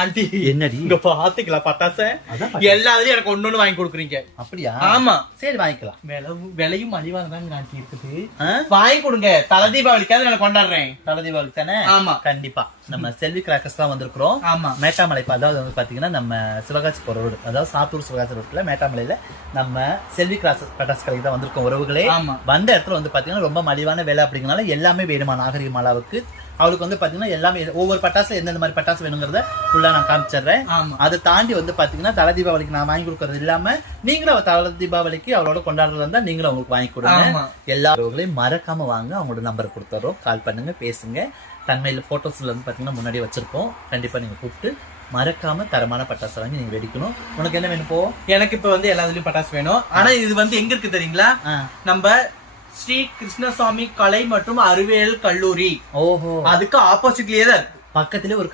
Aunty என்னடி இங்க பாத்துக்கலாம் பட்டாச எல்லாத்துலயும் எனக்கு ஒண்ணு வாங்கி கொடுக்குறீங்க. அப்படியா? ஆமா சரி வாங்கிக்கலாம். விலையும் மலிவாக தான் ஆண்டி இருக்குது. வாங்கி கொடுங்க. தலை தீபாவளிக்காவது நான் கொண்டாடுறேன். தலை தீபாவளி தானே? ஆமா கண்டிப்பா. நம்ம செல்வி கிராக்கர்ஸ் தான் வந்திருக்கிறோம். ஆமா மேட்டாமலை. அதாவது வந்து பாத்தீங்கன்னா நம்ம சிவகாசி போற ரோடு, அதாவது சாத்தூர் சிவகாசி ரோட்ல மேட்டாமலையில நம்ம செல்வி கிராக்கர்ஸ் கடைக்கு தான் வந்திருக்கோம் உறவுகளே. வந்த இடத்துல வந்து பாத்தீங்கன்னா ரொம்ப மலிவான விலை அப்படிங்கறனால எல்லாமே வேணுமா நாகரிக மாலாவுக்கு. அவளுக்கு வந்து பாத்தீங்கன்னா எல்லாமே ஒவ்வொரு பட்டாசுல எந்தெந்த மாதிரி பட்டாசு வேணுங்கிறத ஃபுல்லா நான் காமிச்சிடுறேன். அதை தாண்டி வந்து பாத்தீங்கன்னா தலை தீபாவளிக்கு நான் வாங்கி கொடுக்கறது இல்லாம நீங்களும் அவ தலை தீபாவளிக்கு அவளோட கொண்டாடுறது இருந்தா நீங்களும் அவங்களுக்கு வாங்கி கொடுங்க. எல்லா உறவுகளையும் மறக்காம வாங்க. அவங்களோட நம்பர் கொடுத்துறோம், கால் பண்ணுங்க, பேசுங்க. தன்மையில போட்டோஸ்ல வந்து பாத்தீங்கன்னா முன்னாடி வச்சிருக்கோம். கண்டிப்பா நீங்க கூப்பிட்டு மறக்காம தரமான பட்டாசு வாங்கி நீங்க வெடிக்கணும். உனக்கு என்ன வேணும்? போ. எனக்கு இப்ப வந்து எல்லாத்துலயும் பட்டாசு வேணும். ஆனா இது வந்து எங்க இருக்கு தெரியுங்களா? நம்ம ஸ்ரீ கிருஷ்ணசாமி கலை மற்றும் அறிவியல் கல்லூரி. ஓஹோ, அதுக்கு ஆப்போசிட்லயே தான் இருக்கு. பக்கத்திலே ஒரு